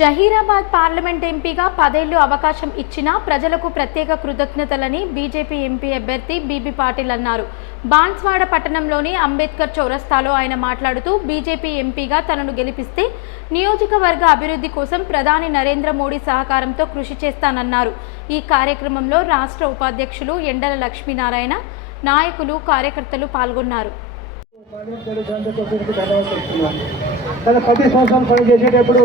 Zaheerabad parliament ఎంపీగా 10 ఏళ్లు అవకాశం ఇచ్చినా ప్రజలకు ప్రత్యేక కృతజ్ఞతలని బీజేపీ ఎంపీ అభ్యర్థి బీబీ పాటిల్ అన్నారు. బాన్స్వాడ పట్టణంలోని అంబేద్కర్ చౌరస్తాలో ఆయన మాట్లాడుతూ బీజేపీ ఎంపీగా తనను గెలిపిస్తే నియోజకవర్గ అభివృద్ధి కోసం ప్రధాని నరేంద్ర మోడీ సహకారంతో కృషి చేస్తానన్నారు. ఈ కార్యక్రమంలో రాష్ట్ర ఉపాధ్యక్షులు ఎండల లక్ష్మీనారాయణ, నాయకులు, కార్యకర్తలు పాల్గొన్నారు. గత 10 సంవత్సరాలు పనిచేసేటప్పుడు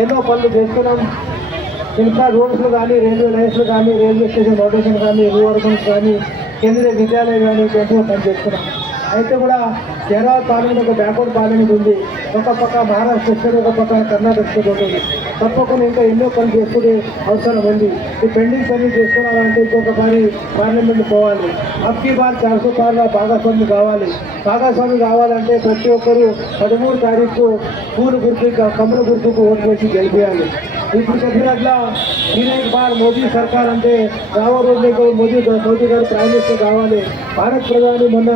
ఎన్నో పనులు చేస్తున్నాం. ఇన్ఫ్రా రోడ్స్లు కానీ, రైల్వే లైన్స్లు కానీ, రైల్వే స్టేషన్ రొటేషన్ కానీ, రివర్బన్స్ కానీ, కేంద్రీయ విద్యాలయం కానీ ఎంతో పని చేస్తున్నాం. అయితే కూడా హైదరాబాద్ పార్లమెంట్ ఒక బ్యాక్వర్డ్ పార్లమెంట్ ఉంది. ఒక పక్క మహారాష్ట్ర స్టేట్, ఒక పక్క కర్ణాటక స్టేట్ ఉంటుంది. తప్పకుండా ఇంకా ఎన్నో పనులు చేసుకునే అవసరం ఉంది. ఈ పెండింగ్ పనులు చేసుకోవాలంటే ఇంకొక పని పార్లమెంట్ పోవాలి. అబ్కి బార్ 400 పార్ల భాగస్వామి కావాలి. భాగస్వామి కావాలంటే ప్రతి ఒక్కరూ 13 తారీఖు పూలు గుర్తు, కమల గుర్తుకు ఓటు వేసి గెలిపేయాలి. ఇప్పుడు చెప్పినట్ల एक बार మోదీ సర్కార్ అంటే రాబో రోజుల్లో మోదీ గారు ప్రైమ్ మినిస్టర్ కావాలి. భారత ప్రధాని మొన్న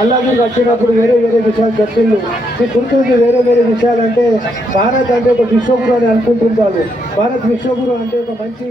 అల్లాపూర్కి వచ్చినప్పుడు వేరే విషయాలు చెప్పిండు. మీకు గుర్తుంది వేరే విషయాలు అంటే భారత్ అంటే ఒక విశ్వగురు అని అనుకుంటుంటారు. భారత్ విశ్వగురు అంటే ఒక మంచి